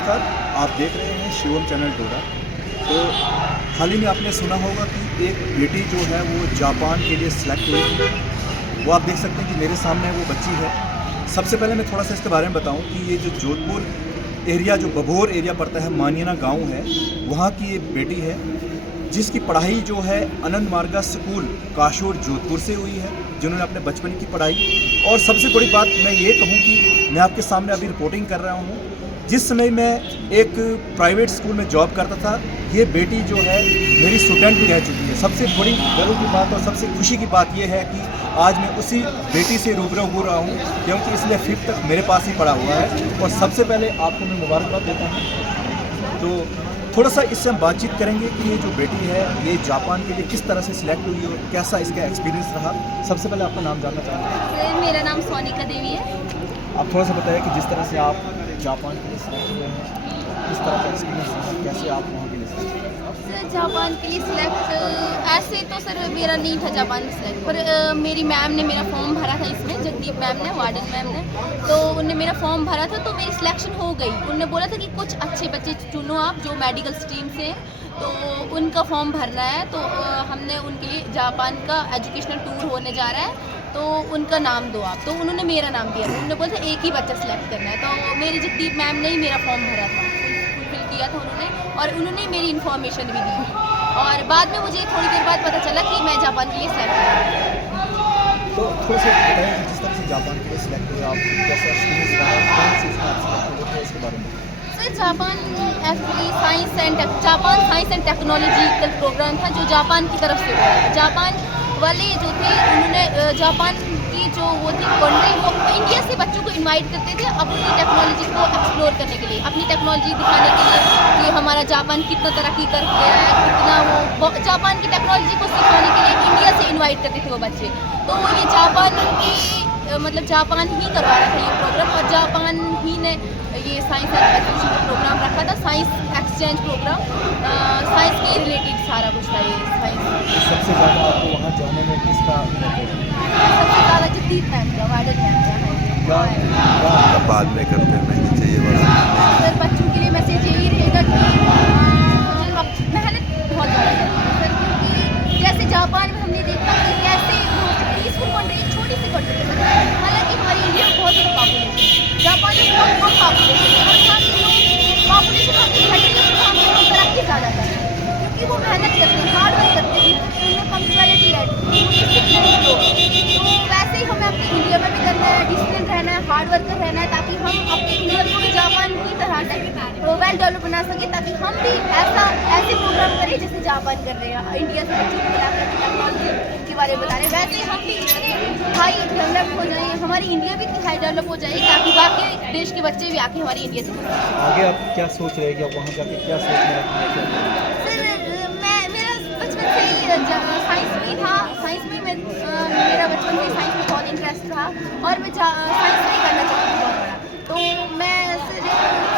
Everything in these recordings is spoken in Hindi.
नमस्कार, आप देख रहे हैं शिवम चैनल डोडा। तो हाल ही में आपने सुना होगा कि एक बेटी जो है वो जापान के लिए सिलेक्ट हुई थी। वो आप देख सकते हैं कि मेरे सामने वो बच्ची है। सबसे पहले मैं थोड़ा सा इसके बारे में बताऊं कि ये जो जोधपुर एरिया, जो बभोर एरिया पड़ता है, मानियाना गांव है, वहाँ की ये बेटी है जिसकी पढ़ाई जो है आनंद मार्गा स्कूल काशोर जोधपुर से हुई है, जिन्होंने अपने बचपन की पढ़ाई। और सबसे बड़ी बात मैं ये कहूँ कि मैं आपके सामने अभी रिपोर्टिंग कर रहा हूँ, जिस समय मैं एक प्राइवेट स्कूल में जॉब करता था, ये बेटी जो है मेरी स्टूडेंट भी रह चुकी है। सबसे बड़ी गर्व की बात और सबसे खुशी की बात ये है कि आज मैं उसी बेटी से रूबरू हो रहा हूँ, क्योंकि इसलिए 5th तक मेरे पास ही पढ़ा हुआ है। और सबसे पहले आपको मैं मुबारकबाद देता हूँ। तो थोड़ा सा इससे हम बातचीत करेंगे कि ये जो बेटी है ये जापान के लिए किस तरह से सिलेक्ट हुई और कैसा इसका एक्सपीरियंस रहा। सबसे पहले आपका नाम जानना चाहूँगा। सर, मेरा नाम सोनिका देवी है। आप थोड़ा सा बताइए कि जिस तरह से आप जापान के लिए सिलेक्ट हुए हैं, किस तरह का एक्सपीरियंस रहा, कैसे आप वहाँ के लिए सिलेक्ट हुए? सर, जापान के लिए सिलेक्ट ऐसे तो सर मेरा नहीं था जापान में सिलेक्ट, पर मेरी मैम ने मेरा फॉर्म भरा था इसमें, जगदीप मैम ने, वार्डन मैम ने, तो उनने मेरा फॉर्म भरा था तो मेरी सिलेक्शन हो गई। उनने बोला था कि कुछ अच्छे बच्चे चुनो आप जो मेडिकल स्ट्रीम से हैं, तो उनका फॉर्म भरना है। तो हमने उनके लिए जापान का एजुकेशनल टूर होने जा रहा है, तो उनका नाम दो आप। तो उन्होंने मेरा नाम दिया था। उन्होंने बोला था एक ही बच्चा सिलेक्ट करना है, तो मेरी जगदीप मैम ने ही मेरा फॉर्म भरा था, फुलफिल किया था उन्होंने, और उन्होंने मेरी इन्फॉर्मेशन भी दी। और बाद में मुझे थोड़ी देर बाद पता चला कि मैं जापान के लिए सिलेक्ट हुई। तो थोड़ा सा बताइए कि जिस तरह से जापान के लिए सिलेक्ट हुए आप, कैसा एक्सपीरियंस रहा, कौन सी इसमें आप सिलेक्ट हुए थे, इसके बारे में। Sir, Japan actually Japan science and technological program था जो जापान की तरफ से हुआ था। जापान वाले जो थे उन्होंने जापान की जो वो थी कंट्री, वो इंडिया से बच्चों को इनवाइट करते थे अपनी टेक्नोलॉजी को एक्सप्लोर करने के लिए, अपनी टेक्नोलॉजी दिखाने के लिए कि हमारा जापान कितना तरक्की कर गया है, कितना वो जापान की टेक्नोलॉजी को सिखाने के लिए इंडिया से इन्वाइट करते थे वो बच्चे। तो ये जापान की मतलब जापान ही करवा रहा था ये प्रोग्राम, और जापान ही ने ये साइंस एजुकेशन का प्रोग्राम रखा था, साइंस एक्सचेंज प्रोग्राम, साइंस के रिलेटेड सारा कुछ था ये साइंस। सबसे ज़्यादा आपको वहाँ जाने में किसका सबसे ज़्यादा जगदीप मैम का, वार्डन मैम का। बाद में करते हैं, नहीं चाहिए वाला। सर, बच्चों के लिए मैसेज यही रहेगा कि मेहनत बहुत ज़्यादा करनी है सर, क्योंकि जैसे जापान में हमने देखा कि कैसे पीसफुल कंट्री, छोटी सी कंट्री है, हालांकि हमारी इंडिया में बहुत ज़्यादा पॉपुलेशन है, जापान में बहुत कम पॉपुलेशन है, और वहाँ की जो पॉपुलेशन हमने घटी है वहाँ पर तरक्की ज़्यादा कर रहे हैं, क्योंकि वो मेहनत करते हैं, हार्ड वर्क करते हैं, उनमें पंक्चुअलिटी है, डिसिप्लिन लोग। तो वैसे ही हमें अपनी इंडिया में भी करना है, डिसिप्लिन रहना है, हार्ड वर्कर रहना है, ताकि हम अपनी इंडिया को भी जापान की तरह वेल डेवलप बना सके, ताकि हम भी ऐसे प्रोग्राम करें जैसे जापान कर रहे हैं, इंडिया से बच्चों को बुला कर टेक्नोलॉजी के बारे में बता रहे हैं, वैसे हम भी इतने हाई डेवलप हो जाएँ, हमारी इंडिया भी इतनी हाई डेवलप हो जाएगी ताकि बाकी देश के बच्चे भी आके हमारी इंडिया से। आगे आप क्या सोच रहे हैं कि आप वहाँ जाके क्या सोच रहे हैं? सर, मेरा बचपन से ही साइंस में था, साइंस में मेरा बचपन से साइंस में बहुत इंटरेस्ट रहा, और मैं साइंस में ही करना चाहती हूँ बहुत बड़ा। तो मैं सर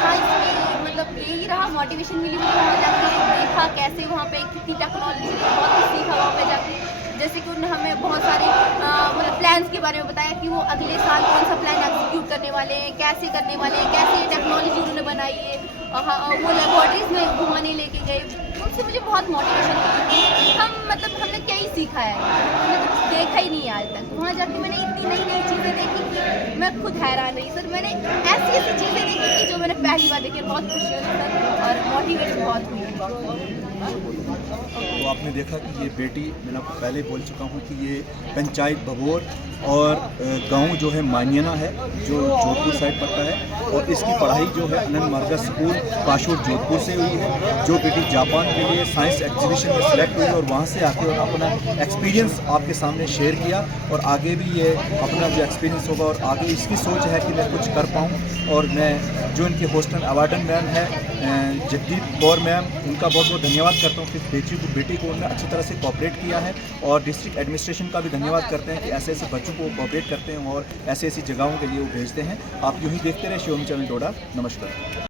साइंस में मतलब यही रहा, मोटिवेशन मिली मुझे वहाँ जाके, देखा कैसे वहाँ पे कितनी टेक्नोलॉजी, बहुत कुछ सीखा वहाँ पे जाके। जैसे कि उन्होंने हमें बहुत सारे मतलब प्लान्स के बारे में बताया कि वो अगले साल कौन सा प्लान एग्जीक्यूट करने वाले हैं, कैसे करने वाले हैं, कैसे ये टेक्नोलॉजी उन्होंने बनाई है। वो लेबॉर्ट्रीज में घुमाने लेके गए, उनसे मुझे बहुत मोटिवेशन मिली। हमने क्या ही सीखा है, हमने तो कुछ देखा ही नहीं है आज तक। वहाँ जाके मैंने इतनी नई नई चीज़ें देखी कि मैं खुद हैरान रही सर। मैंने ऐसी ऐसी चीज़ें देखी कि जो मैंने पहली बार देखी, बहुत खुशी हुई सर, और मोटिवेट बहुत हुई। तो आपने देखा कि ये बेटी, मैंने आपको पहले बोल चुका हूँ कि ये पंचायत बभोर और गांव जो है मानियाना है, जो जोधपुर साइड पड़ता है, और इसकी पढ़ाई जो है आनंद मार्गा स्कूल काशोर जोधपुर से हुई है। जो बेटी जापान के लिए साइंस एग्जीबिशन में सिलेक्ट हुई और वहाँ से आके और अपना एक्सपीरियंस आपके सामने शेयर किया, और आगे भी ये अपना जो एक्सपीरियंस होगा और आगे इसकी सोच है कि मैं कुछ कर पाऊँ। और मैं जो इनके हॉस्टल अवार्डन मैम है जगदीप कौर मैम, उनका बहुत बहुत धन्यवाद करता हूँ कि बेटी को उन्होंने अच्छी तरह से कोऑपरेट किया है, और डिस्ट्रिक्ट एडमिनिस्ट्रेशन का भी धन्यवाद करते हैं कि ऐसे ऐसे बच्चों को कोऑपरेट करते हैं और ऐसी ऐसी जगहों के लिए वो भेजते हैं। आप यूँ ही देखते रहे शिवम चैनल डोडा। नमस्कार।